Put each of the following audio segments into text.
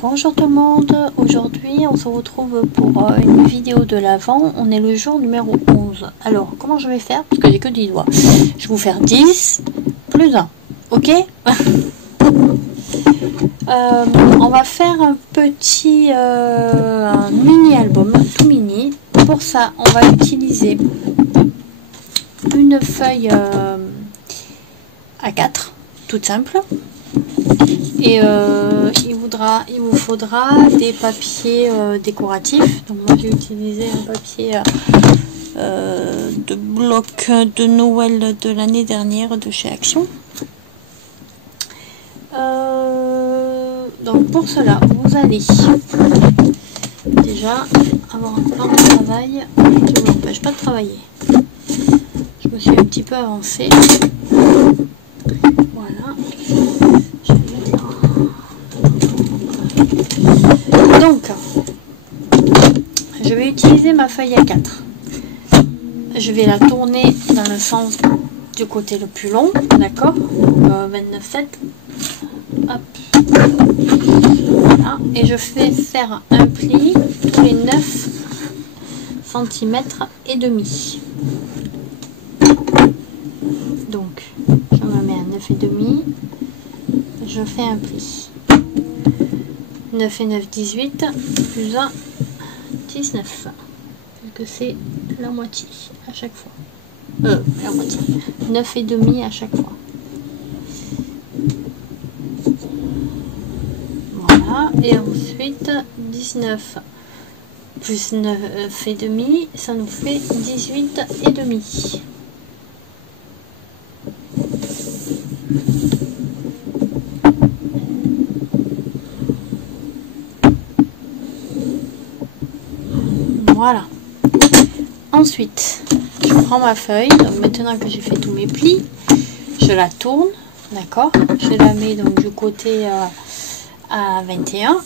Bonjour tout le monde, aujourd'hui on se retrouve pour une vidéo de l'Avent. On est le jour numéro 11. Alors comment je vais faire, parce que j'ai que 10 doigts, je vais vous faire 10 plus 1, ok. On va faire un petit un mini album, tout mini. Pour ça on va utiliser une feuille A4, toute simple. Et il vous faudra des papiers décoratifs. Donc moi j'ai utilisé un papier de bloc de Noël de l'année dernière de chez Action. Donc pour cela vous allez déjà avoir un plan de travail qui ne m'empêche pas de travailler. Je me suis un petit peu avancée. Voilà. Donc, je vais utiliser ma feuille A4. Je vais la tourner dans le sens du côté le plus long, d'accord, 29,7. Hop. Voilà. Et je fais faire un pli tous les 9 cm et demi. Donc, je me mets à 9 et demi. Je fais un pli. 9 et 9, 18, plus 1, 19. Puisque c'est la moitié à chaque fois. La moitié. 9 et demi à chaque fois. Voilà. Et ensuite, 19 plus 9 et demi, ça nous fait 18 et demi. Voilà. Ensuite, je prends ma feuille. Donc maintenant que j'ai fait tous mes plis, je la tourne, d'accord. Je la mets donc du côté à 21.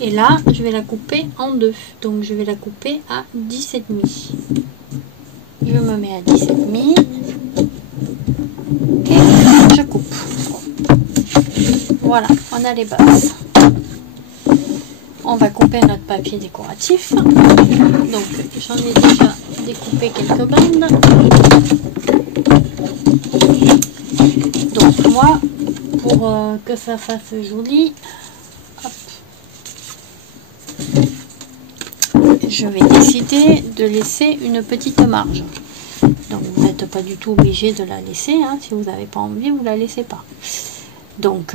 Et là, je vais la couper en deux. Donc je vais la couper à 10,5. Je me mets à 10,5 et je coupe. Voilà, on a les bases. On va couper notre papier décoratif. Donc j'en ai déjà découpé quelques bandes. Donc moi, pour que ça fasse joli, hop, je vais décider de laisser une petite marge. Donc vous n'êtes pas du tout obligé de la laisser, hein. Si vous n'avez pas envie, vous la laissez pas. Donc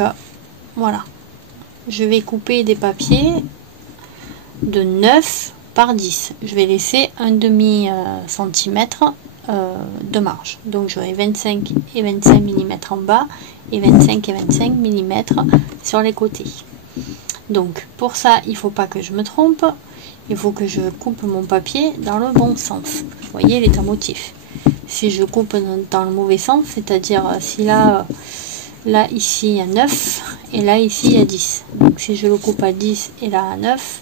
voilà. Je vais couper des papiers de 9 par 10. Je vais laisser un demi centimètre de marge. Donc j'aurai 25 et 25 mm en bas et 25 et 25 mm sur les côtés. Donc pour ça, il ne faut pas que je me trompe. Il faut que je coupe mon papier dans le bon sens. Vous voyez, il est en motif. Si je coupe dans le mauvais sens, c'est-à-dire si là... Là, ici, il y a 9 et là, ici, il y a 10. Donc, si je le coupe à 10 et là à 9,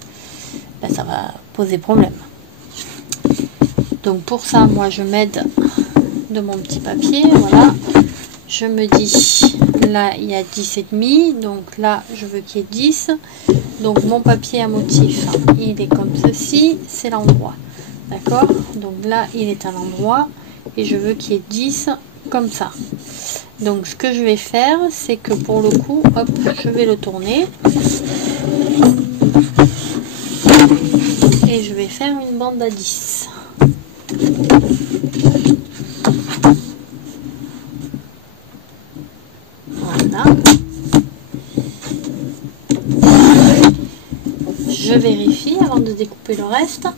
ben, ça va poser problème. Donc, pour ça, moi, je m'aide de mon petit papier. Voilà. Je me dis, là, il y a 10,5. Donc, là, je veux qu'il y ait 10. Donc, mon papier à motif, il est comme ceci. C'est l'endroit. D'accord? Donc, là, il est à l'endroit. Et je veux qu'il y ait 10 comme ça. Donc ce que je vais faire, c'est que pour le coup, hop, je vais le tourner et je vais faire une bande à 10. Voilà. Je vérifie avant de découper le reste.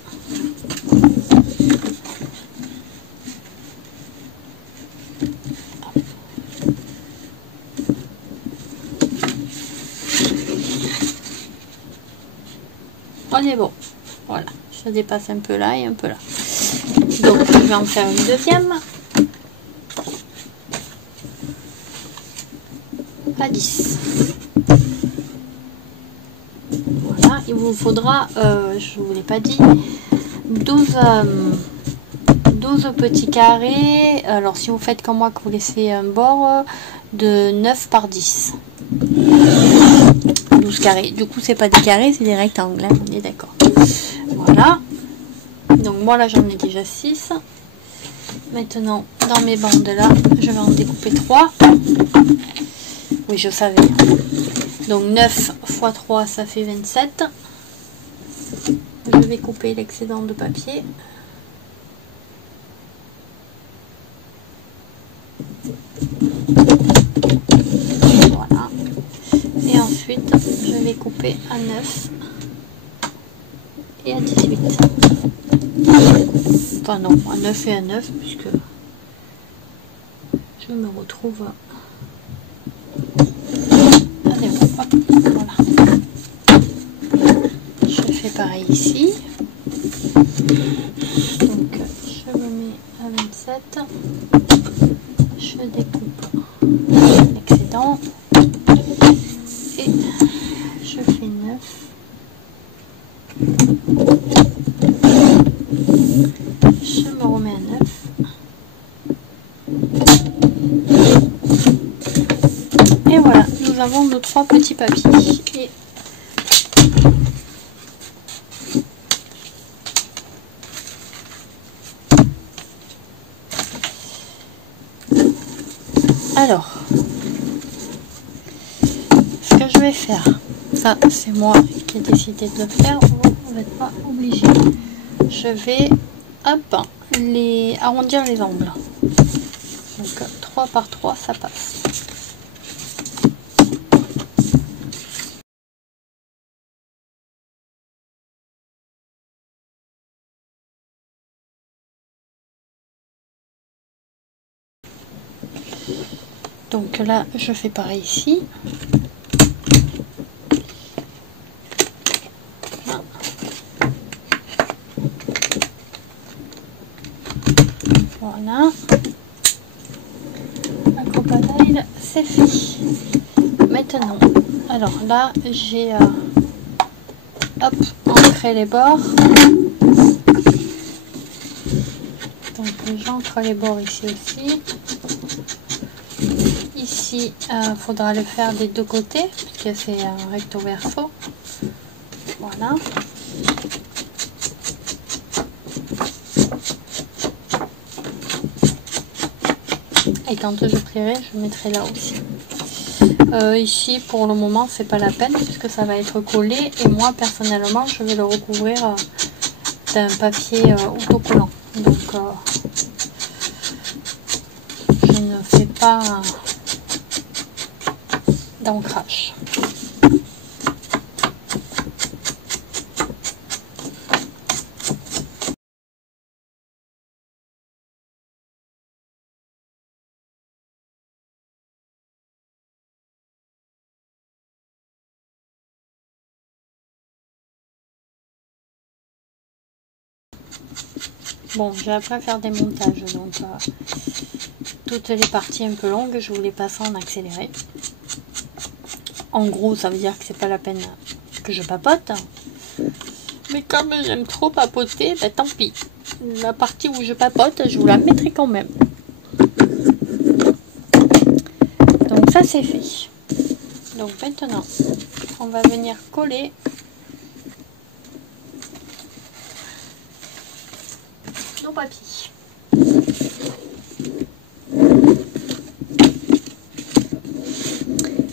On est bon, voilà, je dépasse un peu là et un peu là. Donc je vais en faire une deuxième à 10. Voilà, il vous faudra, je ne vous l'ai pas dit, 12 petits carrés. Alors si vous faites comme moi que vous laissez un bord de 9 par 10. 12 carrés. Du coup, c'est pas des carrés, c'est des rectangles, hein, on est d'accord. Voilà. Donc moi là, j'en ai déjà 6. Maintenant, dans mes bandes là, je vais en découper 3. Oui, je savais. Donc 9 x 3, ça fait 27. Je vais couper l'excédent de papier. Voilà. Et ensuite, je vais couper à 9 et à 18. Enfin non, à 9 et à 9, puisque je me retrouve à 0. Hop, voilà. Je fais pareil ici. Donc, je me mets à 27. Je découpe l'excédent. Et je fais 9. Je me remets à 9. Et voilà, nous avons nos 3 petits papiers. Et alors, ce que je vais faire, ça c'est moi qui ai décidé de le faire, vous n'êtes pas obligé. Je vais arrondir les angles. Donc 3 par 3, ça passe. Donc là, je fais pareil ici. Voilà. Un crocodile, c'est fait. Maintenant, alors là, j'ai ancré les bords. Donc j'ancre les bords ici aussi. Ici, faudra le faire des deux côtés, puisque c'est un recto verso. Voilà. Et quand je plierai, je mettrai là aussi. Ici, pour le moment, c'est pas la peine, puisque ça va être collé. Et moi, personnellement, je vais le recouvrir d'un papier autocollant. Donc, je ne fais pas d'ancrage. Bon, j'ai appris à faire des montages, donc toutes les parties un peu longues, je vous les passe en accéléré. En gros, ça veut dire que c'est pas la peine que je papote. Mais comme j'aime trop papoter, ben tant pis. La partie où je papote, je vous la mettrai quand même. Donc ça c'est fait. Donc maintenant, on va venir coller nos papiers.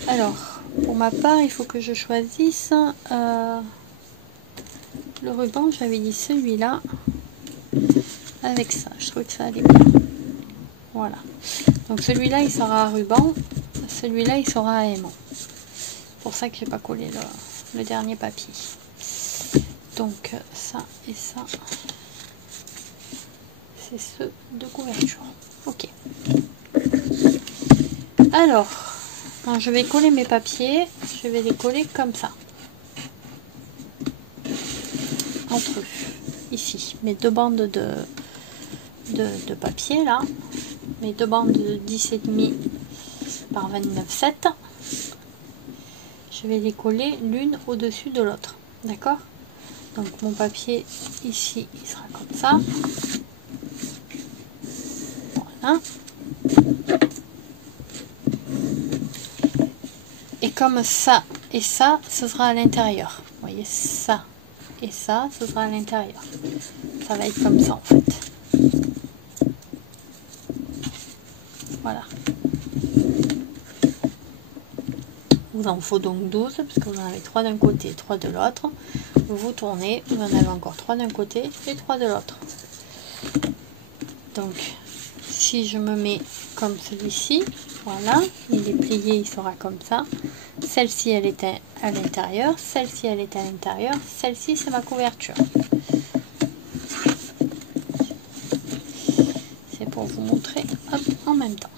Alors, pour ma part, il faut que je choisisse le ruban. J'avais dit celui-là avec ça. Je trouvais que ça allait bien. Voilà. Donc celui-là, il sera à ruban. Celui-là, il sera à aimant. C'est pour ça que j'ai pas collé le dernier papier. Donc ça et ça, c'est ceux de couverture. Ok. Alors, quand je vais coller mes papiers, je vais les coller comme ça. Entre eux. Ici, mes deux bandes de papier là. Mes deux bandes de 10,5 par 29,7. Je vais les coller l'une au-dessus de l'autre. D'accord? Donc mon papier ici, il sera comme ça. Voilà. Et comme ça et ça, ce sera à l'intérieur. Vous voyez, ça et ça, ce sera à l'intérieur. Ça va être comme ça en fait. Voilà. Vous en faut donc 12, parce que vous en avez 3 d'un côté et 3 de l'autre. Vous tournez, vous en avez encore 3 d'un côté et 3 de l'autre. Donc, si je me mets comme celui-ci, voilà, il est plié, il sera comme ça. Celle-ci, elle était à l'intérieur, celle-ci, elle est à l'intérieur, celle-ci, c'est ma couverture. C'est pour vous montrer, hop, en même temps.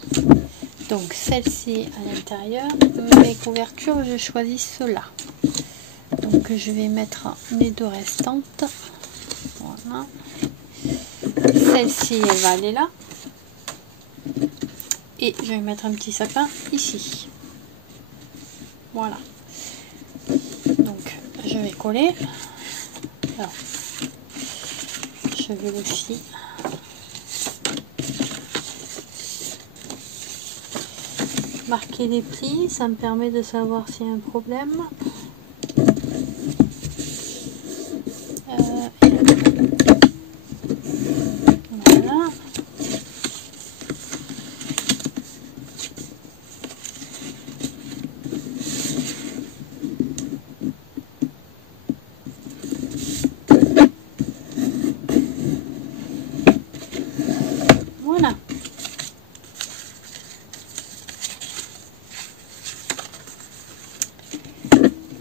Donc, celle-ci à l'intérieur, mes couvertures, je choisis cela. Donc, je vais mettre mes deux restantes. Voilà. Celle-ci, elle va aller là. Et je vais mettre un petit sapin ici. Voilà. Donc, je vais coller. Alors, je vérifie. Marquer les plis, ça me permet de savoir s'il y a un problème. Voilà. Voilà.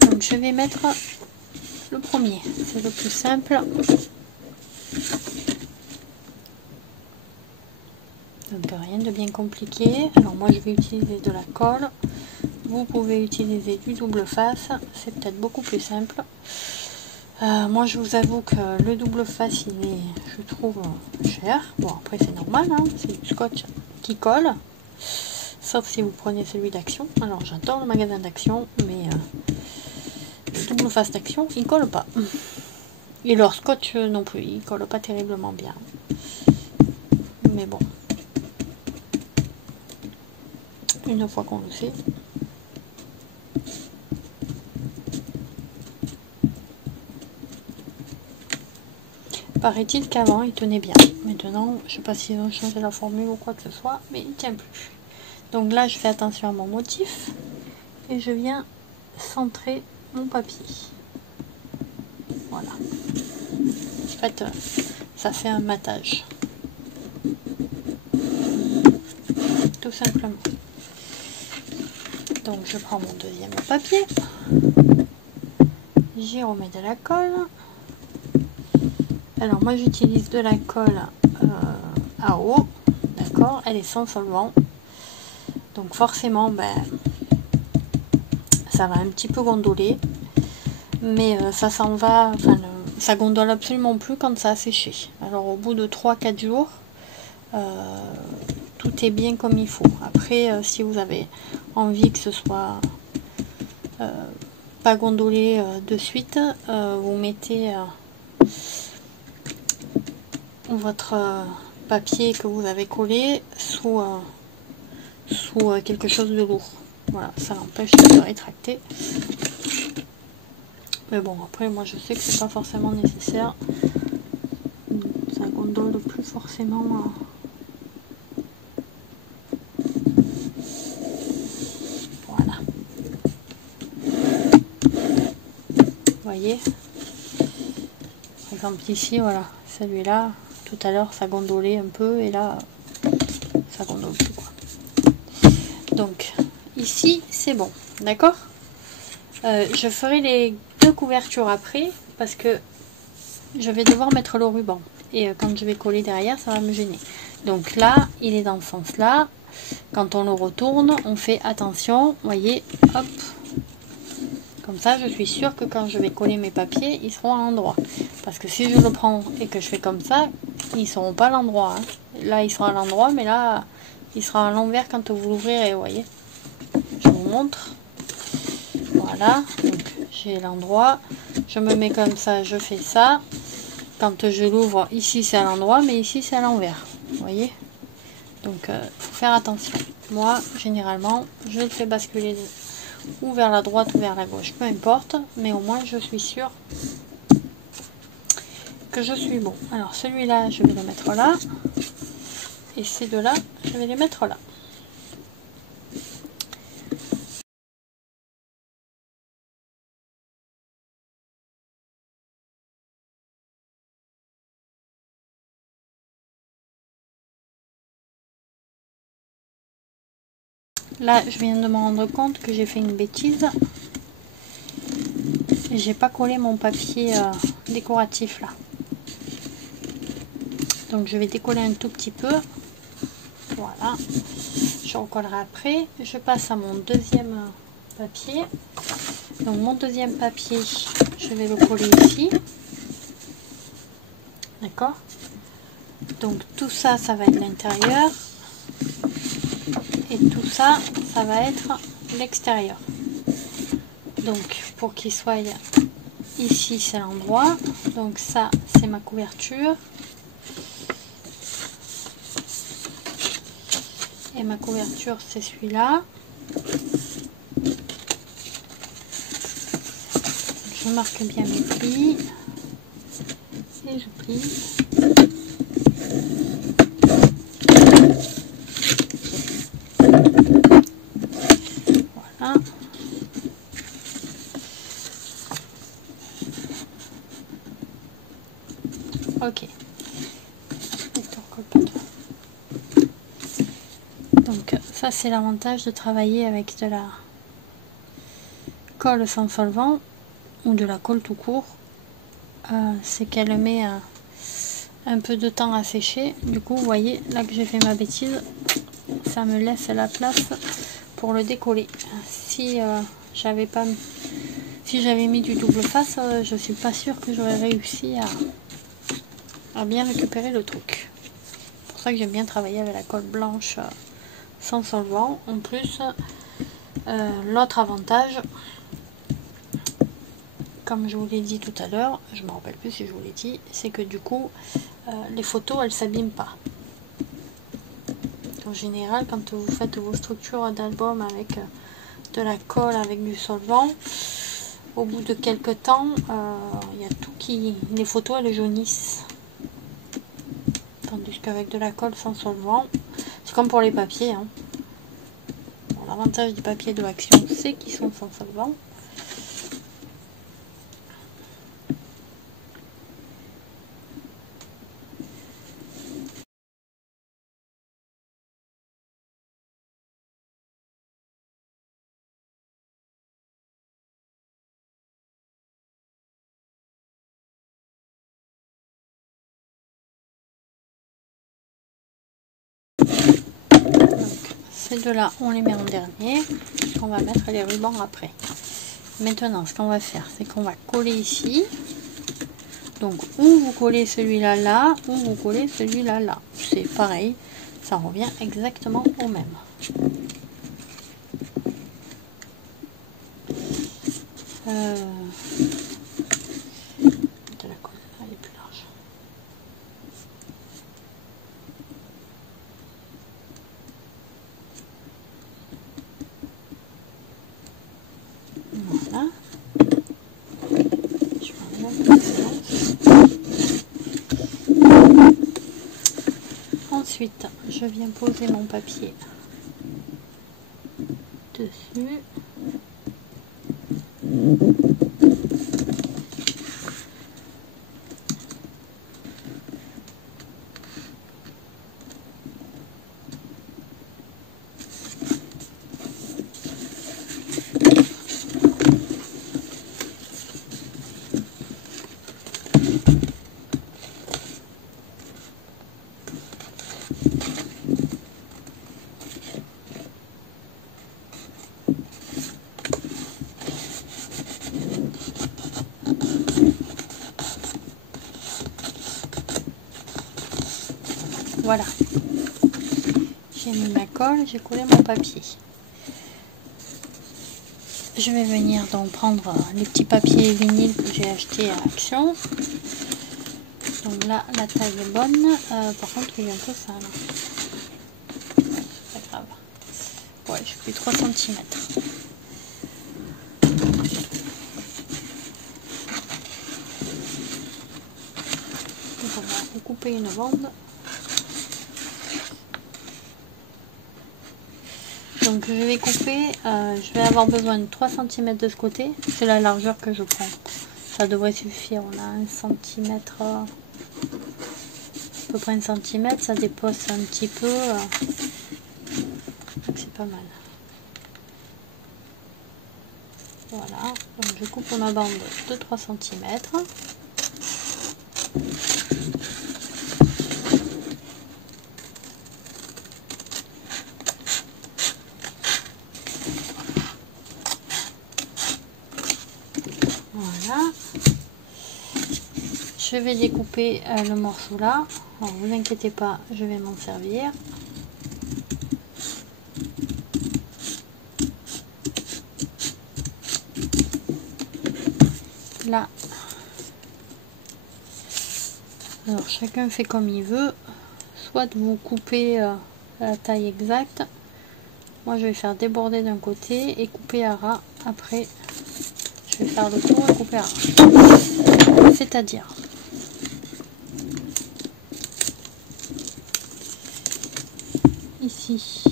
Donc je vais mettre le premier, c'est le plus simple. Donc rien de bien compliqué. Alors moi je vais utiliser de la colle. Vous pouvez utiliser du double face, c'est peut-être beaucoup plus simple. Moi je vous avoue que le double face il est, je trouve, cher. Bon après c'est normal, hein, c'est du scotch qui colle. Sauf si vous prenez celui d'Action. Alors j'adore le magasin d'Action, mais le double face d'Action il colle pas. Et leur scotch non plus, il colle pas terriblement bien. Mais bon. Une fois qu'on le sait. Paraît-il qu'avant il tenait bien. Maintenant, je sais pas s'ils ont changé la formule ou quoi que ce soit, mais il tient plus. Donc là, je fais attention à mon motif et je viens centrer mon papier. Voilà. En fait, ça fait un matage. Tout simplement. Donc je prends mon deuxième papier. J'y remets de la colle. Alors moi j'utilise de la colle à eau, d'accord, elle est sans solvant, donc forcément ça va un petit peu gondoler, mais ça s'en va, enfin ça gondole absolument plus quand ça a séché. Alors au bout de 3-4 jours, tout est bien comme il faut. Après si vous avez envie que ce soit pas gondolé de suite, vous mettez votre papier que vous avez collé sous quelque chose de lourd. Voilà, ça l'empêche de se rétracter. Mais bon, après, moi je sais que c'est pas forcément nécessaire. Ça gondole plus forcément. Voilà. Vous voyez? Par exemple, ici, voilà, celui-là. Tout à l'heure ça gondolait un peu et là ça gondole plus quoi. Donc ici c'est bon, d'accord. Je ferai les deux couvertures après parce que je vais devoir mettre le ruban et quand je vais coller derrière ça va me gêner. Donc là il est dans ce sens là, quand on le retourne on fait attention, voyez, hop, comme ça je suis sûre que quand je vais coller mes papiers ils seront à l'endroit, parce que si je le prends et que je fais comme ça ils seront pas à l'endroit, hein. Là ils seront à l'endroit, mais là il sera à l'envers quand vous l'ouvrirez, vous voyez. Je vous montre. Voilà, donc j'ai l'endroit, je me mets comme ça, je fais ça. Quand je l'ouvre, ici c'est à l'endroit, mais ici c'est à l'envers, vous voyez. Donc faut faire attention. Moi généralement je le fais basculer ou vers la droite ou vers la gauche, peu importe, mais au moins je suis sûre que je suis bon. Alors celui-là, je vais le mettre là, et ces deux-là, je vais les mettre là. Là, je viens de me rendre compte que j'ai fait une bêtise. J'ai pas collé mon papier décoratif là. Donc je vais décoller un tout petit peu. Voilà. Je recollerai après. Je passe à mon deuxième papier. Donc mon deuxième papier, je vais le coller ici. D'accord? Donc tout ça, ça va être l'intérieur. Et tout ça, ça va être l'extérieur. Donc pour qu'il soit ici, c'est l'endroit. Donc ça, c'est ma couverture. Et ma couverture, c'est celui-là. Je marque bien mes plis. Et je plie. Voilà. Ok. Donc ça, c'est l'avantage de travailler avec de la colle sans solvant ou de la colle tout court. C'est qu'elle met un peu de temps à sécher. Du coup, vous voyez, là que j'ai fait ma bêtise, ça me laisse la place pour le décoller. Si j'avais mis du double face, je suis pas sûre que j'aurais réussi à bien récupérer le truc. C'est pour ça que j'aime bien travailler avec la colle blanche sans solvant. En plus, l'autre avantage, comme je vous l'ai dit tout à l'heure, je me rappelle plus si je vous l'ai dit, c'est que du coup, les photos, elles s'abîment pas. En général, quand vous faites vos structures d'album avec de la colle, avec du solvant, au bout de quelques temps, il y a tout qui... les photos, elles jaunissent. Tandis qu'avec de la colle sans solvant, c'est comme pour les papiers. Hein. Bon, l'avantage des papiers de Action, c'est qu'ils sont sans solvant. Ces deux-là, on les met en dernier. On va mettre les rubans après. Maintenant, ce qu'on va faire, c'est qu'on va coller ici. Donc, ou vous collez celui-là là, ou vous collez celui-là là. C'est pareil, ça revient exactement au même. De la colle, elle est plus large. Voilà. Je vais ensuite, je viens poser mon papier dessus. Voilà, j'ai mis ma colle, j'ai collé mon papier. Je vais venir donc prendre les petits papiers vinyle que j'ai acheté à Action. Donc là, la taille est bonne. Par contre, il est un peu sale. C'est pas grave. Ouais, j'ai pris 3 cm. couper une bande. Donc je vais couper, je vais avoir besoin de 3 cm de ce côté, c'est la largeur que je prends. Ça devrait suffire, on a 1 cm, à peu près 1 cm, ça dépose un petit peu, c'est pas mal. Voilà, donc je coupe ma bande de 3 cm. Voilà. Je vais découper le morceau là. Alors, vous inquiétez pas, je vais m'en servir. Là. Alors chacun fait comme il veut. Soit vous coupez à la taille exacte. Moi je vais faire déborder d'un côté et couper à ras. Après je vais faire le tour et couper à ras. C'est-à-dire ici.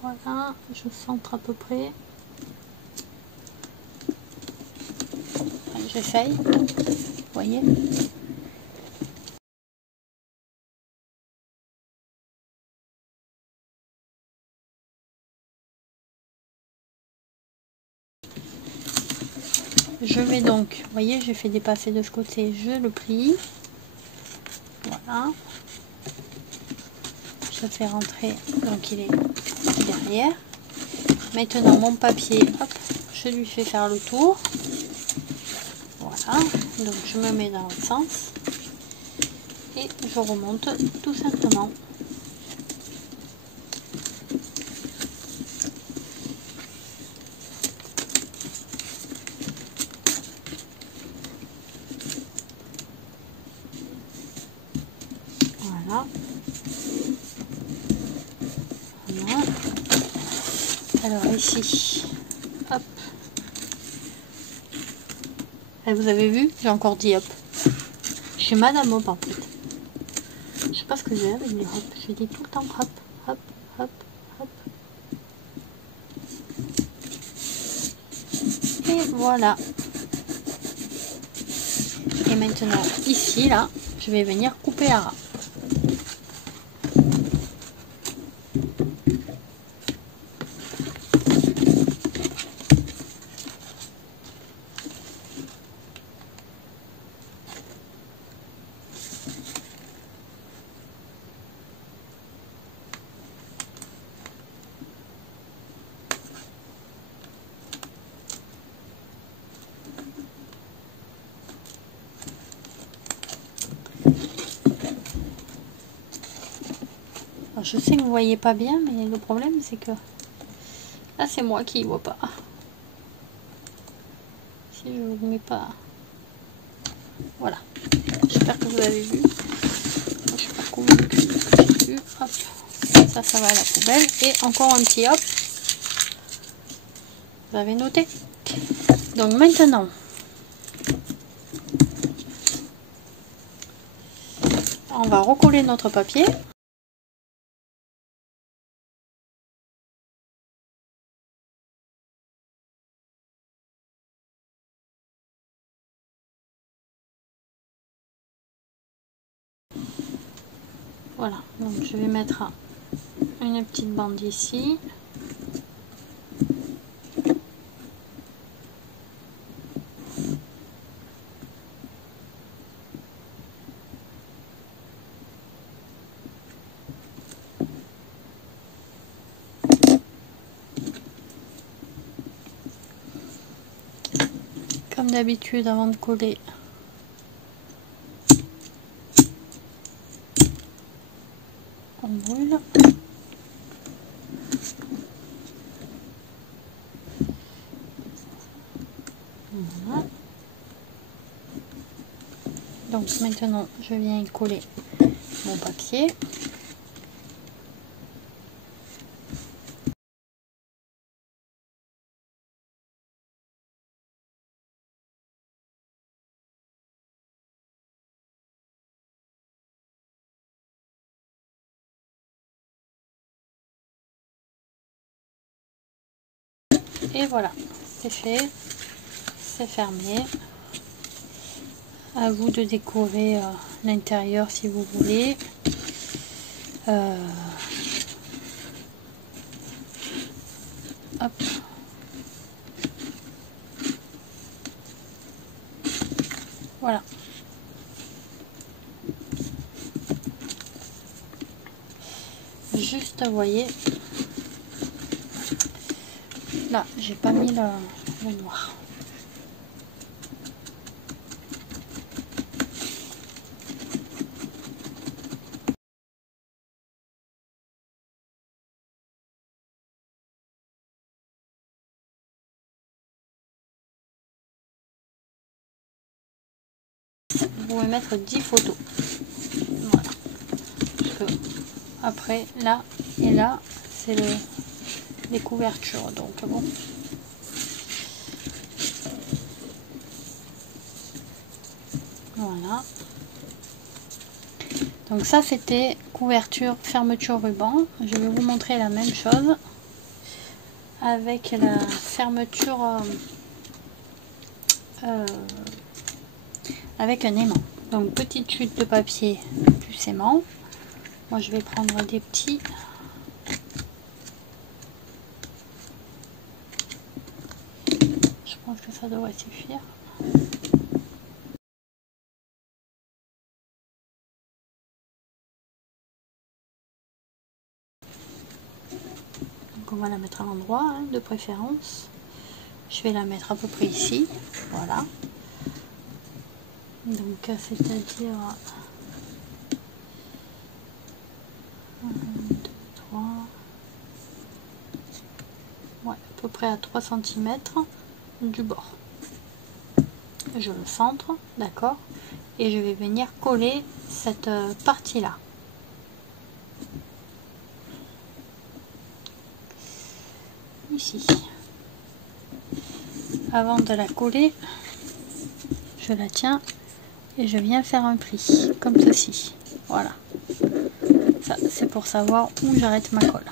Voilà, je centre à peu près. J'essaye. Vous voyez ? Je vais donc, vous voyez, j'ai fait dépasser de ce côté, je le plie. Voilà. Je fais rentrer, donc il est derrière. Maintenant mon papier, hop, je lui fais faire le tour. Voilà, donc je me mets dans le sens et je remonte tout simplement. Voilà. Voilà. Alors ici, hop. Et vous avez vu, j'ai encore dit hop. Je suis Madame Hop en fait. Je sais pas ce que j'ai avec les hop. Je dis tout le temps hop, hop, hop, hop. Et voilà. Et maintenant ici là, je vais venir couper à ras. Alors, je sais que vous voyez pas bien, mais le problème c'est que là c'est moi qui vois pas. Si je ne vous mets pas, voilà. J'espère que vous avez vu. Moi, je suis pas convaincue que j'ai vu. Hop, ça va à la poubelle. Et encore un petit hop. Vous avez noté. Donc maintenant, on va recoller notre papier. Voilà, donc je vais mettre une petite bande ici. Comme d'habitude, avant de coller, on brûle. Voilà. Donc maintenant, je viens coller mon papier. Et voilà, c'est fait, c'est fermé. À vous de décorer l'intérieur si vous voulez. Hop. Voilà. Juste, vous voyez, là, j'ai pas mis le noir. Vous pouvez mettre 10 photos. Voilà. Parce que après, là et là, c'est les couvertures. Donc bon. Voilà. Donc ça, c'était couverture, fermeture ruban. Je vais vous montrer la même chose avec la fermeture avec un aimant. Donc petite chute de papier plus aimant. Moi je vais prendre des petits. Je pense que ça devrait suffire. Donc on va la mettre à l'endroit hein, de préférence. Je vais la mettre à peu près ici. Voilà. Donc c'est-à-dire 1, 2, 3. Ouais, à peu près à 3 cm du bord. Je le centre, d'accord, et je vais venir coller cette partie là. Ici. Avant de la coller, je la tiens et je viens faire un pli, comme ceci. Voilà. Ça, c'est pour savoir où j'arrête ma colle.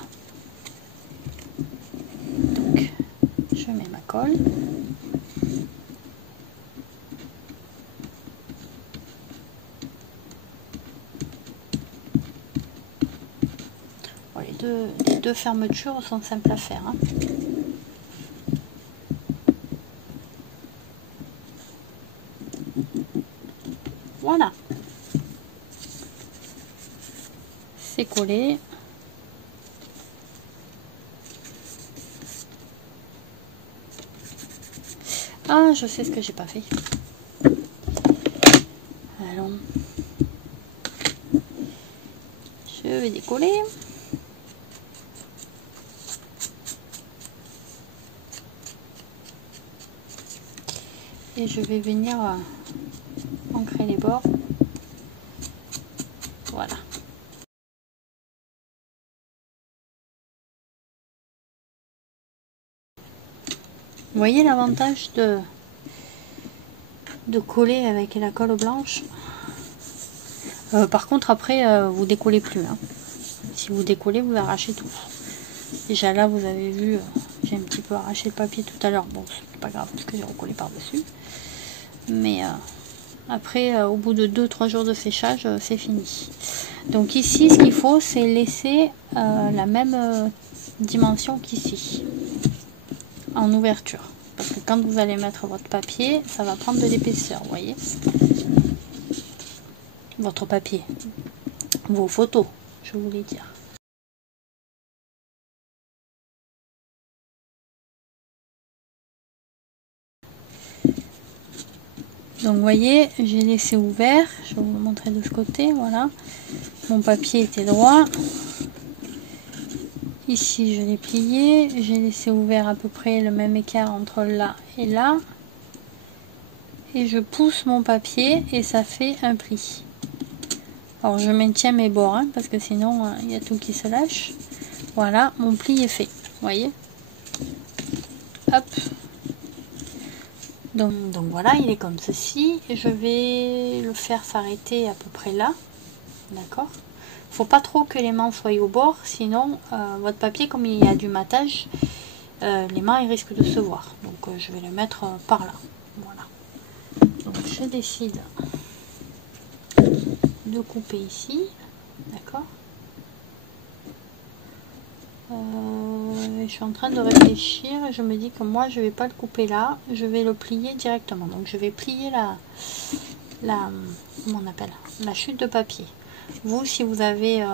Donc, je mets ma colle. Bon, les deux fermetures sont simples à faire. Hein. Voilà. C'est collé. Ah, je sais ce que j'ai pas fait. Allons. Je vais décoller. Et je vais venir ancrer les bords. Voilà. Vous voyez l'avantage de coller avec la colle blanche. Par contre après vous décollez plus. Hein. Si vous décollez vous arrachez tout. Déjà là vous avez vu j'ai un petit peu arraché le papier tout à l'heure. Bon c'est pas grave parce que j'ai recollé par dessus. Mais après au bout de 2-3 jours de séchage c'est fini. Donc ici ce qu'il faut c'est laisser la même dimension qu'ici. En ouverture. Parce que quand vous allez mettre votre papier, ça va prendre de l'épaisseur, vous voyez. Votre papier. Vos photos, je voulais dire. Donc vous voyez, j'ai laissé ouvert. Je vais vous le montrer de ce côté, voilà. Mon papier était droit. Ici, je l'ai plié. J'ai laissé ouvert à peu près le même écart entre là et là. Et je pousse mon papier et ça fait un pli. Alors je maintiens mes bords hein, parce que sinon il y a tout qui se lâche. Voilà, mon pli est fait. Vous voyez. Hop. Donc voilà, il est comme ceci. Je vais le faire s'arrêter à peu près là. D'accord. Faut pas trop que les mains soient au bord, sinon votre papier, comme il y a du matage, les mains ils risquent de se voir. Donc je vais le mettre par là. Voilà. Donc je décide de couper ici. D'accord. Je suis en train de réfléchir et je me dis que moi je vais pas le couper là, je vais le plier directement. Donc je vais plier comment on appelle, la chute de papier. Vous, si vous avez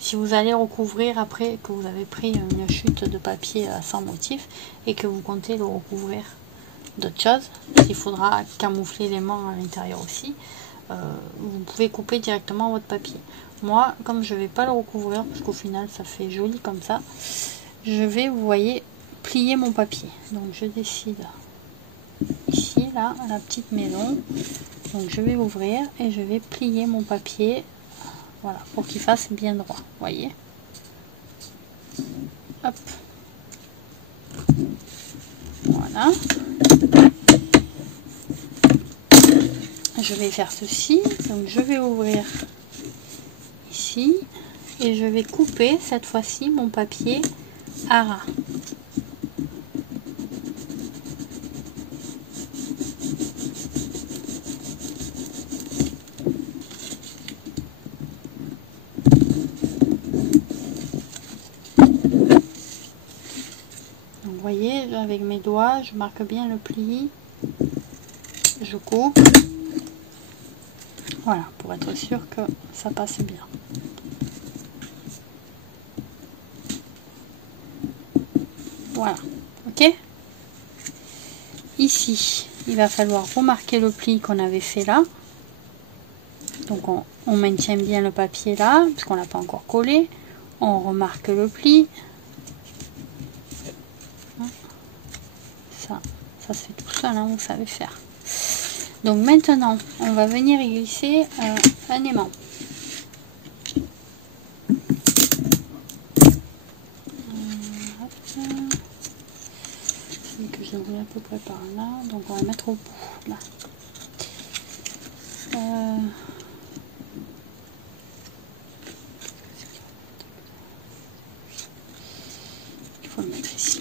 si vous allez recouvrir après que vous avez pris une chute de papier sans motif et que vous comptez le recouvrir d'autres choses, il faudra camoufler les mains à l'intérieur aussi, vous pouvez couper directement votre papier. Moi, comme je vais pas le recouvrir, parce qu'au final ça fait joli comme ça, je vais, vous voyez, plier mon papier. Donc je décide ici, là, à la petite maison. Donc je vais ouvrir et je vais plier mon papier, voilà, pour qu'il fasse bien droit, voyez. Hop. Voilà. Je vais faire ceci, donc je vais ouvrir ici et je vais couper cette fois-ci mon papier à ras. Donc vous voyez, avec mes doigts, je marque bien le pli, je coupe. Voilà, pour être sûr que ça passe bien. Voilà, ok. Ici, il va falloir remarquer le pli qu'on avait fait là. Donc on maintient bien le papier là, parce qu'on l'a pas encore collé. On remarque le pli. Ça se fait tout seul, hein, vous savez faire. Donc maintenant, on va venir y glisser un aimant. Que je roule à peu près par là, donc on va le mettre au bout là. Il faut le mettre ici.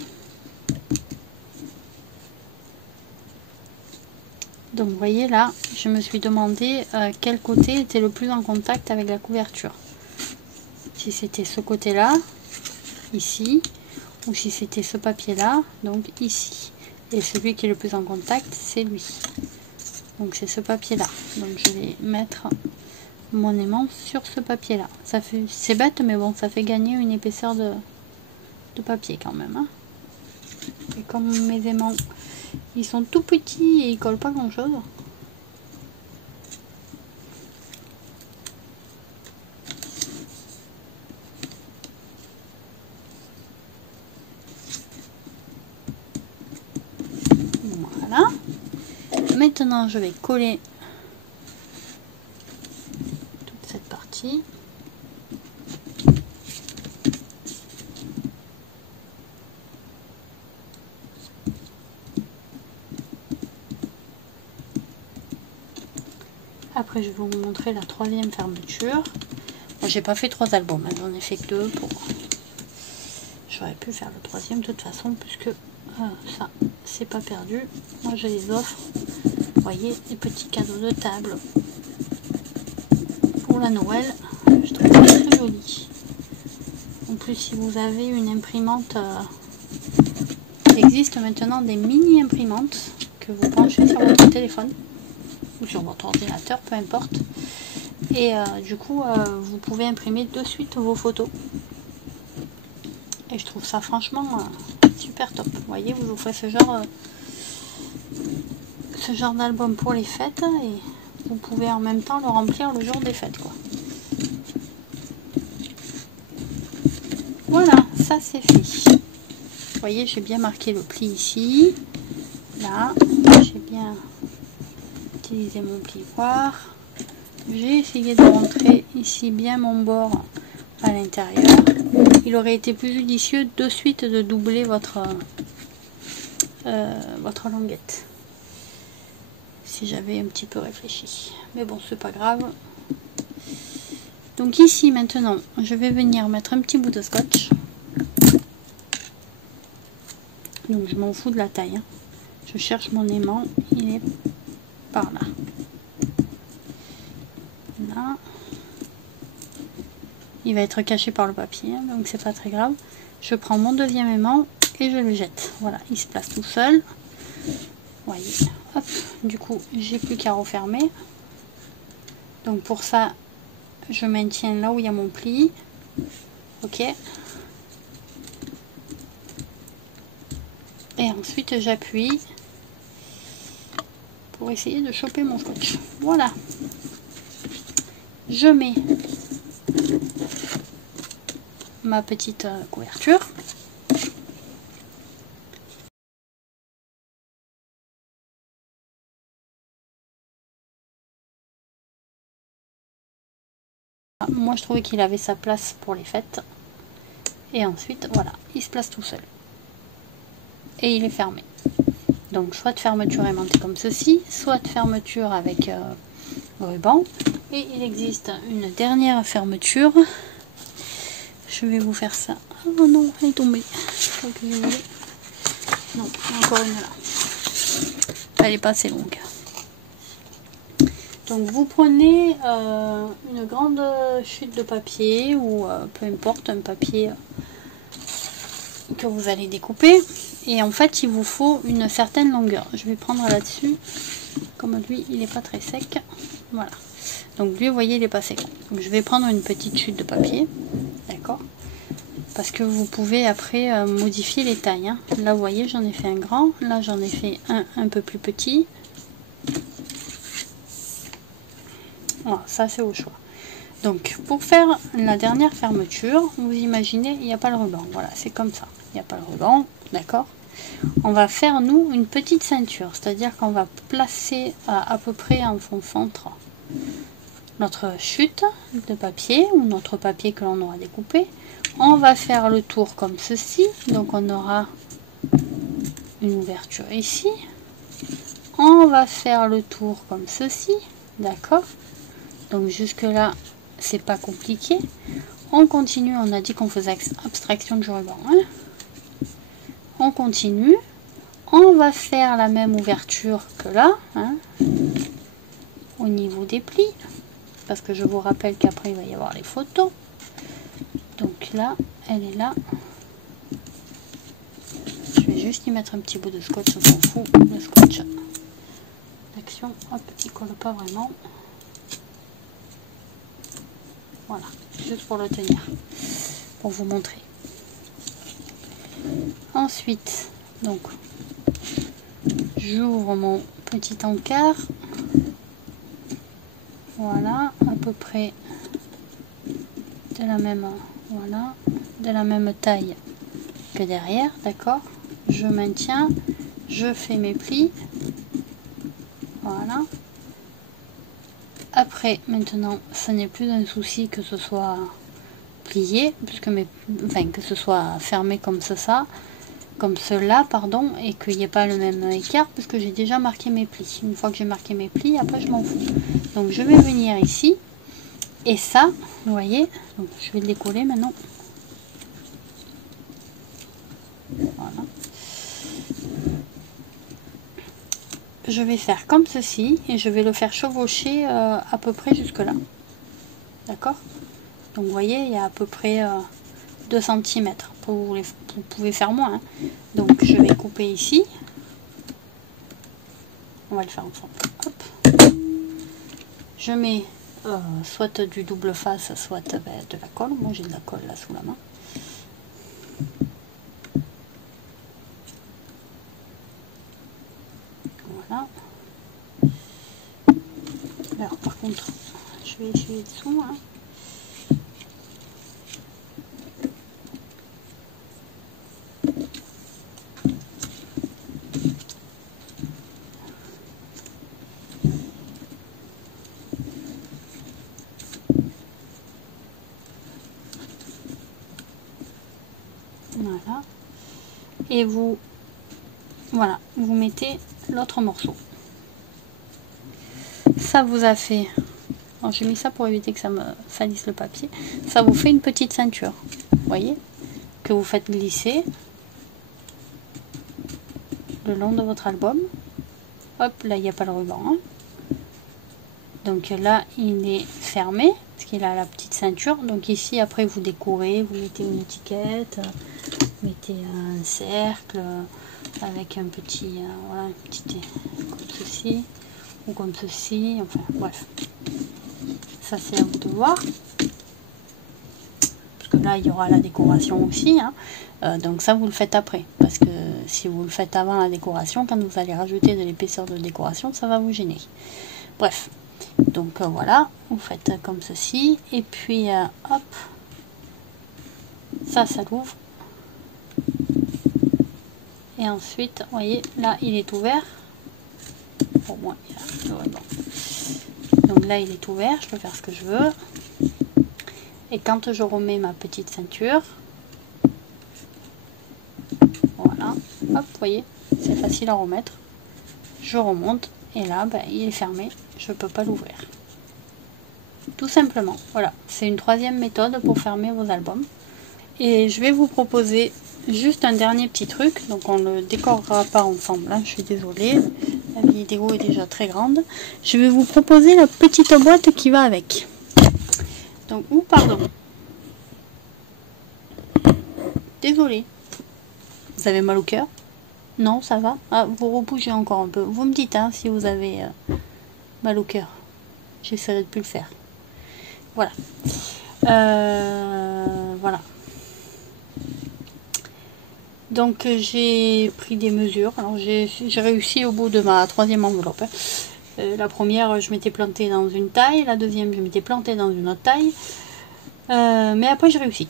Donc vous voyez là, je me suis demandé quel côté était le plus en contact avec la couverture. Si c'était ce côté là, ici, ou si c'était ce papier là, donc ici. Et celui qui est le plus en contact, c'est lui. Donc c'est ce papier là. Donc je vais mettre mon aimant sur ce papier là. Ça fait, c'est bête, mais bon, ça fait gagner une épaisseur de papier quand même. Hein. Et comme mes aimants, ils sont tout petits et ils collent pas grand chose. Voilà. Maintenant, je vais coller toute cette partie. Après, je vais vous montrer la troisième fermeture. Bon, j'ai pas fait 3 albums, hein, j'en ai fait que 2 pour. J'aurais pu faire le troisième de toute façon, puisque ça, c'est pas perdu. Moi, je les offre. Vous voyez, des petits cadeaux de table pour la Noël. Je trouve ça très joli. En plus, si vous avez une imprimante, il existe maintenant des mini imprimantes que vous branchez sur votre téléphone ou sur votre ordinateur, peu importe. Et du coup, vous pouvez imprimer de suite vos photos. Et je trouve ça franchement super top. Vous voyez, vous offrez ce genre d'album pour les fêtes et vous pouvez en même temps le remplir le jour des fêtes, quoi. Voilà, ça c'est fait. Vous voyez, j'ai bien marqué le pli ici. Là, j'ai bien utilisé mon plioir. J'ai essayé de rentrer ici bien mon bord à l'intérieur. Il aurait été plus judicieux de suite de doubler votre languette. Si j'avais un petit peu réfléchi. Mais bon, c'est pas grave. Donc ici maintenant, je vais venir mettre un petit bout de scotch. Donc je m'en fous de la taille, hein. Je cherche mon aimant, il est par là. Là. Il va être caché par le papier, hein, donc c'est pas très grave. Je prends mon deuxième aimant et je le jette. Voilà, il se place tout seul. Voyez, hop, du coup j'ai plus qu'à refermer. Donc pour ça, je maintiens là où il y a mon pli. Ok. Et ensuite j'appuie pour essayer de choper mon scotch. Voilà. Je mets ma petite couverture. Moi je trouvais qu'il avait sa place pour les fêtes. Et ensuite, voilà, il se place tout seul. Et il est fermé. Donc soit de fermeture aimantée comme ceci, soit de fermeture avec ruban. Et il existe une dernière fermeture. Je vais vous faire ça. Oh non, elle est tombée. Non, encore une là. Elle est pas assez longue. Donc vous prenez une grande chute de papier ou peu importe, un papier que vous allez découper. Et en fait, il vous faut une certaine longueur. Je vais prendre là-dessus. Comme lui, il n'est pas très sec. Voilà. Donc lui, vous voyez, il n'est pas sec. Donc je vais prendre une petite chute de papier. D'accord ? Parce que vous pouvez après modifier les tailles. Hein. Là, vous voyez, j'en ai fait un grand. Là, j'en ai fait un peu plus petit. Voilà, ça, c'est au choix. Donc, pour faire la dernière fermeture, vous imaginez, il n'y a pas le ruban. Voilà, c'est comme ça. Il n'y a pas le ruban, d'accord ? On va faire, nous, une petite ceinture. C'est-à-dire qu'on va placer à peu près en son centre notre chute de papier ou notre papier que l'on aura découpé. On va faire le tour comme ceci. Donc, on aura une ouverture ici. On va faire le tour comme ceci. D'accord ? Donc, jusque-là, c'est pas compliqué. On continue, on a dit qu'on faisait abstraction du ruban. Hein. On continue. On va faire la même ouverture que là, hein, au niveau des plis. Parce que je vous rappelle qu'après, il va y avoir les photos. Donc là, elle est là. Je vais juste y mettre un petit bout de scotch, on s'en fout. Le scotch d'action, hop, il colle pas vraiment. Voilà, juste pour le tenir, pour vous montrer. Ensuite, donc, j'ouvre mon petit encart. Voilà, à peu près de la même, voilà, de la même taille que derrière, d'accord. Je maintiens, je fais mes plis. Voilà. Après, maintenant, ce n'est plus un souci que ce soit plié, puisque que ce soit fermé comme ça, comme cela, pardon, et qu'il n'y ait pas le même écart, puisque j'ai déjà marqué mes plis. Une fois que j'ai marqué mes plis, après je m'en fous. Donc je vais venir ici, et ça, vous voyez, donc je vais le décoller maintenant. Voilà. Je vais faire comme ceci et je vais le faire chevaucher à peu près jusque là. D'accord? Donc vous voyez, il y a à peu près 2 cm. Vous pouvez faire moins. Hein. Donc je vais couper ici. On va le faire ensemble. Hop. Je mets soit du double face, soit de la colle. Moi j'ai de la colle là sous la main. Voilà. Alors par contre, je vais essuyer le son. Hein. Voilà. Et vous, voilà, vous mettez l'autre morceau. Ça vous a fait, j'ai mis ça pour éviter que ça me salisse le papier, ça vous fait une petite ceinture, vous voyez, que vous faites glisser. le long de votre album. Hop, là il n'y a pas le ruban. Hein. Donc là il est fermé, parce qu'il a la petite ceinture. Donc ici après vous décorez, vous mettez une étiquette, mettez un cercle avec un petit, voilà, un petit comme ceci, ou comme ceci, enfin bref. Ça c'est à vous de voir. Parce que là il y aura la décoration aussi. Hein. Donc ça vous le faites après. Parce que si vous le faites avant la décoration, quand vous allez rajouter de l'épaisseur de décoration, ça va vous gêner. Bref. Donc voilà, vous faites comme ceci. Et puis hop. Ça l'ouvre. Et ensuite, vous voyez, là il est ouvert. Pour moi, il y a le ruban. Donc là il est ouvert, je peux faire ce que je veux. Et quand je remets ma petite ceinture, voilà, hop, vous voyez, c'est facile à remettre. Je remonte et là, ben, il est fermé, je ne peux pas l'ouvrir. Tout simplement, voilà, c'est une troisième méthode pour fermer vos albums. Et je vais vous proposer juste un dernier petit truc, donc on ne le décorera pas ensemble, hein, je suis désolée, la vidéo est déjà très grande. Je vais vous proposer la petite boîte qui va avec. Donc, pardon. Désolée. Vous avez mal au cœur? Non, ça va? Ah, vous rebougez encore un peu. Vous me dites hein, si vous avez mal au cœur. J'essaierai de plus le faire. Voilà. Voilà. Donc j'ai pris des mesures. Alors j'ai réussi au bout de ma troisième enveloppe. La première, je m'étais plantée dans une taille. La deuxième, je m'étais plantée dans une autre taille. Mais après, j'ai réussi.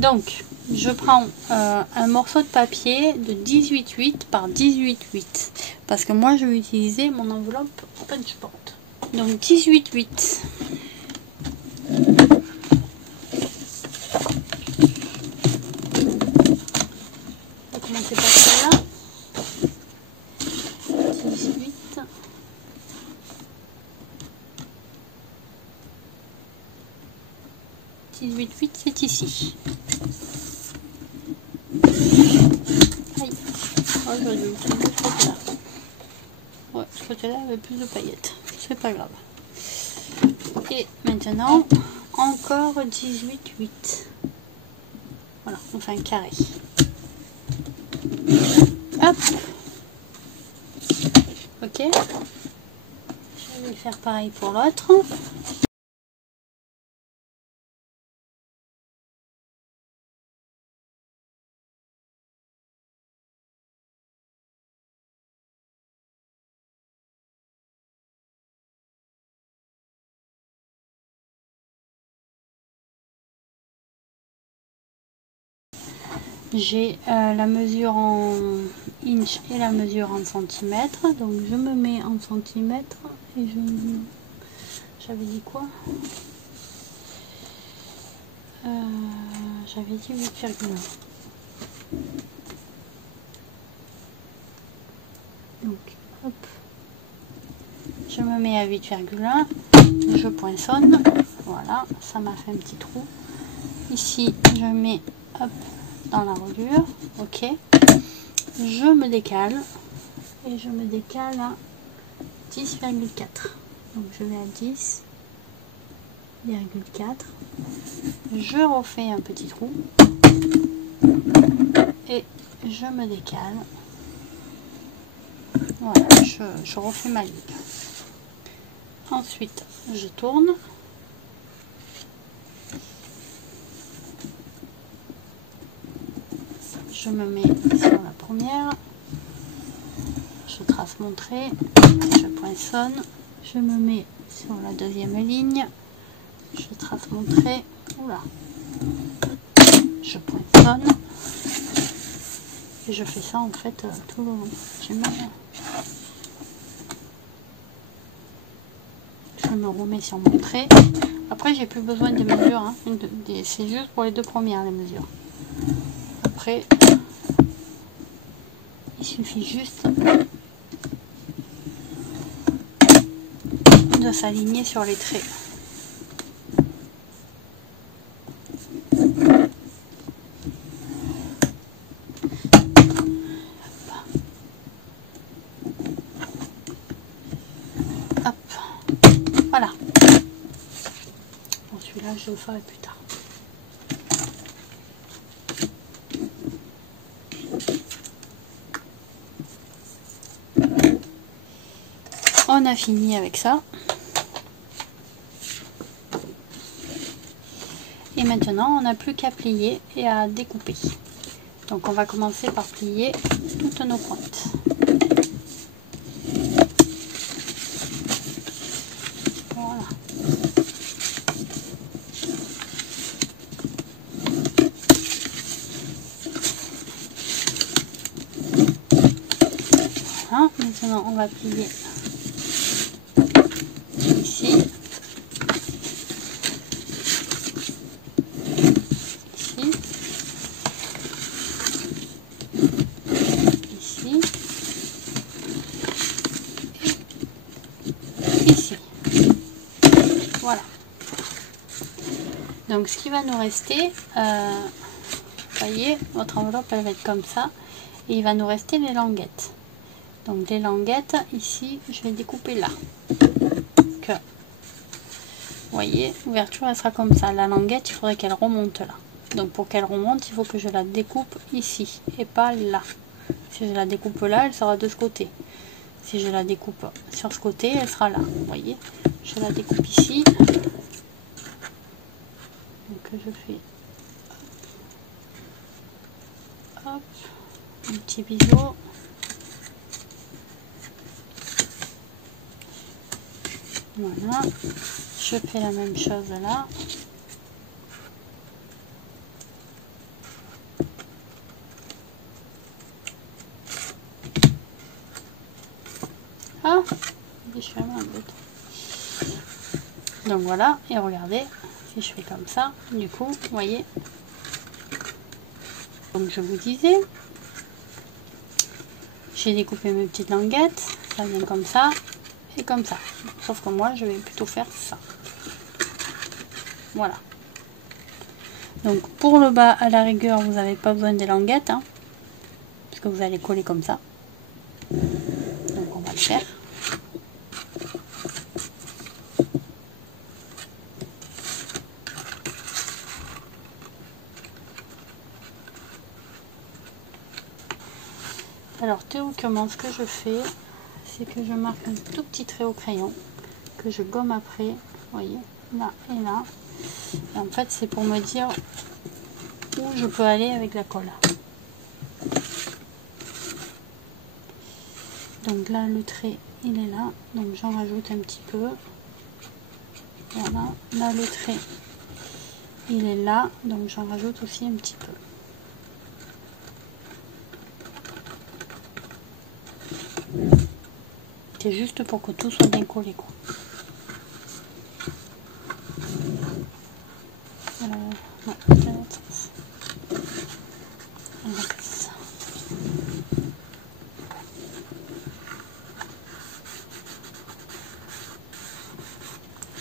Donc, je prends un morceau de papier de 18,8 par 18,8. Parce que moi, je vais utiliser mon enveloppe Punchboard. Donc, 18,8. On va commencer par celle-là. 18. 18,8, c'est ici. Aïe. Oh, j'aurais dû utiliser ce côté-là. Ouais, ce côté-là avait plus de paillettes. C'est pas grave. Et maintenant, encore 18,8. Voilà, on fait un carré. Hop. Ok. Je vais faire pareil pour l'autre. J'ai la mesure en inch et la mesure en centimètres. Donc je me mets en centimètres et j'avais dit quoi? J'avais dit 8,1. Donc hop, je me mets à 8,1, je poinçonne. Voilà, ça m'a fait un petit trou. Ici je mets hop dans la reliure, ok, je me décale et je me décale à 10,4. donc je vais à 10,4, je refais un petit trou et je me décale. Voilà, je refais ma ligne. Ensuite je tourne. Je me mets sur la première, je trace mon trait, je poinçonne, je me mets sur la deuxième ligne, je trace mon trait, oula, je poinçonne, et je fais ça en fait tout le long. Je me remets sur mon trait. Après j'ai plus besoin des mesures, hein. C'est juste pour les deux premières les mesures. Après, il suffit juste de s'aligner sur les traits. Voilà. Bon, celui-là, je le ferai plus tard. On a fini avec ça. Et maintenant, on n'a plus qu'à plier et à découper. Donc, on va commencer par plier toutes nos pointes. Voilà. Voilà. Maintenant, on va plier ici. Ici. Voilà. Donc ce qui va nous rester, vous voyez, votre enveloppe elle va être comme ça. Et il va nous rester les languettes. Donc les languettes, ici, je vais découper là. Donc, vous voyez, l'ouverture elle sera comme ça. La languette, il faudrait qu'elle remonte là. Donc pour qu'elle remonte, il faut que je la découpe ici et pas là. Si je la découpe là, elle sera de ce côté. Si je la découpe sur ce côté, elle sera là. Vous voyez, je la découpe ici. Donc je fais hop, un petit biseau. Voilà, je fais la même chose là. Ah, je suis vraiment bête. Donc voilà, et regardez, si je fais comme ça, du coup, vous voyez. Donc je vous disais, j'ai découpé mes petites languettes, ça vient comme ça et comme ça. Sauf que moi, je vais plutôt faire ça. Voilà. Donc pour le bas, à la rigueur, vous n'avez pas besoin des languettes, hein, parce que vous allez coller comme ça. Donc on va le faire. Alors théoriquement, ce que je fais, c'est que je marque un tout petit trait au crayon, que je gomme après, vous voyez, là et là. Et en fait, c'est pour me dire où je peux aller avec la colle. Donc là, le trait, il est là, donc j'en rajoute un petit peu. Voilà, là le trait, il est là, donc j'en rajoute aussi un petit peu. C'est juste pour que tout soit bien collé, quoi. Non,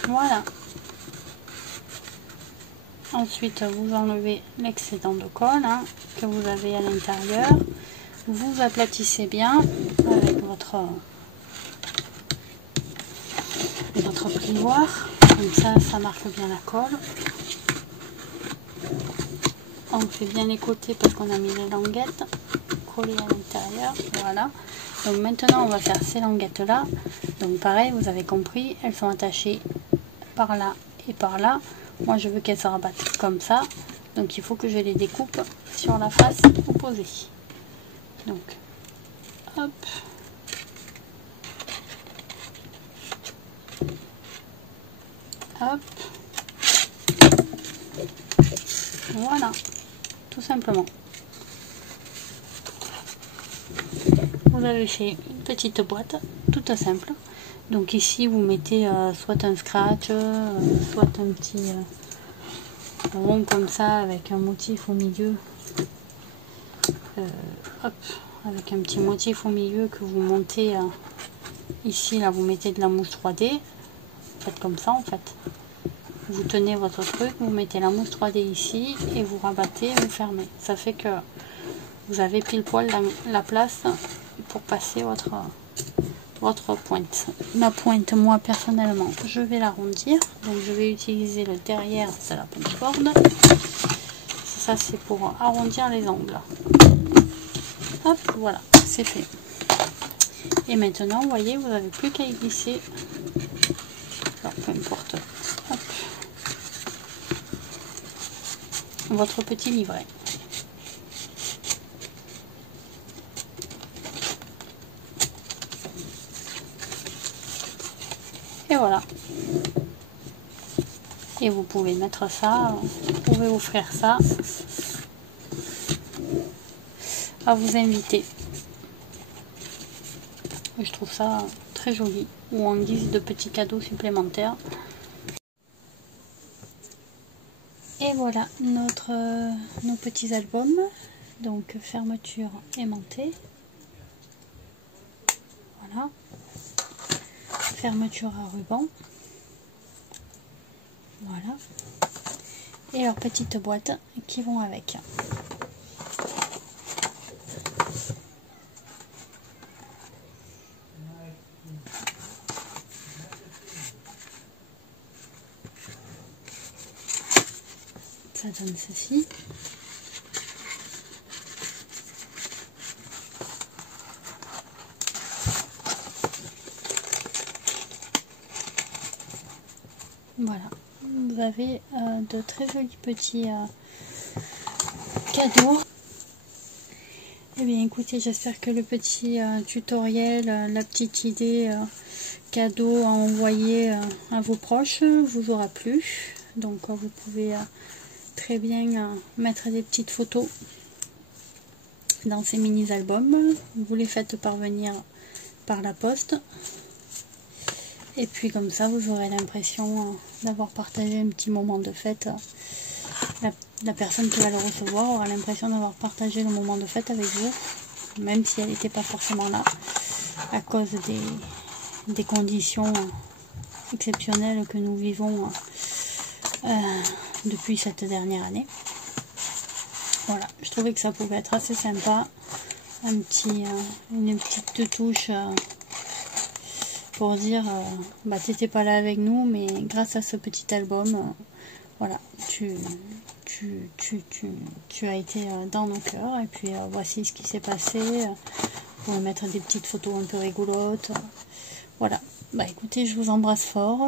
voilà. Ensuite, vous enlevez l'excédent de colle, hein, que vous avez à l'intérieur. Vous aplatissez bien avec votre plioir. Comme ça marque bien la colle. On fait bien les côtés parce qu'on a mis les languettes collées à l'intérieur. Voilà. Donc maintenant, on va faire ces languettes là. Donc pareil, vous avez compris, elles sont attachées par là et par là. Moi, je veux qu'elles se rabattent comme ça. Donc il faut que je les découpe sur la face opposée. Donc, hop. Hop. Voilà. Tout simplement. Vous avez fait une petite boîte, toute simple. Donc ici, vous mettez soit un scratch, soit un petit rond comme ça, avec un motif au milieu. Hop, avec un petit motif au milieu que vous montez ici. Là, vous mettez de la mousse 3D. Faites comme ça, en fait. Vous tenez votre truc, vous mettez la mousse 3D ici et vous rabattez, vous fermez. Ça fait que vous avez pile poil la place pour passer votre pointe. Ma pointe, moi personnellement, je vais l'arrondir. Donc je vais utiliser le derrière de la punch-board. Ça c'est pour arrondir les angles. Hop, voilà, c'est fait. Et maintenant, vous voyez, vous n'avez plus qu'à y glisser. Alors, peu importe. Hop. Votre petit livret. Et voilà. Et vous pouvez mettre ça, vous pouvez offrir ça à vos invités. Je trouve ça très joli. Ou en guise de petits cadeaux supplémentaires. Et voilà nos petits albums. Donc fermeture aimantée. Voilà. Fermeture à ruban. Voilà. Et leurs petites boîtes qui vont avec. Ça donne ceci. Voilà, vous avez de très jolis petits cadeaux. Eh bien écoutez, j'espère que le petit tutoriel, la petite idée cadeau à envoyer à vos proches vous aura plu. Donc vous pouvez très bien mettre des petites photos dans ces mini albums. Vous les faites parvenir par la poste. Et puis comme ça, vous aurez l'impression d'avoir partagé un petit moment de fête. La personne qui va le recevoir aura l'impression d'avoir partagé le moment de fête avec vous, même si elle n'était pas forcément là, à cause des conditions exceptionnelles que nous vivons depuis cette dernière année. Voilà, je trouvais que ça pouvait être assez sympa, une petite touche pour dire bah t'étais pas là avec nous, mais grâce à ce petit album voilà, tu as été dans nos cœurs. Et puis voici ce qui s'est passé. Vous pouvez mettre des petites photos un peu rigolotes. Voilà, bah écoutez, je vous embrasse fort.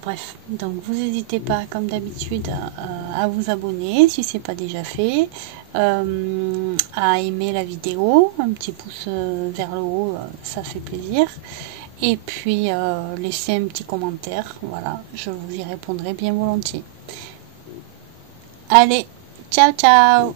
Bref, donc vous n'hésitez pas comme d'habitude à vous abonner si c'est pas déjà fait, à aimer la vidéo, un petit pouce vers le haut, ça fait plaisir. Et puis laissez un petit commentaire, voilà, je vous y répondrai bien volontiers. Allez, ciao ciao!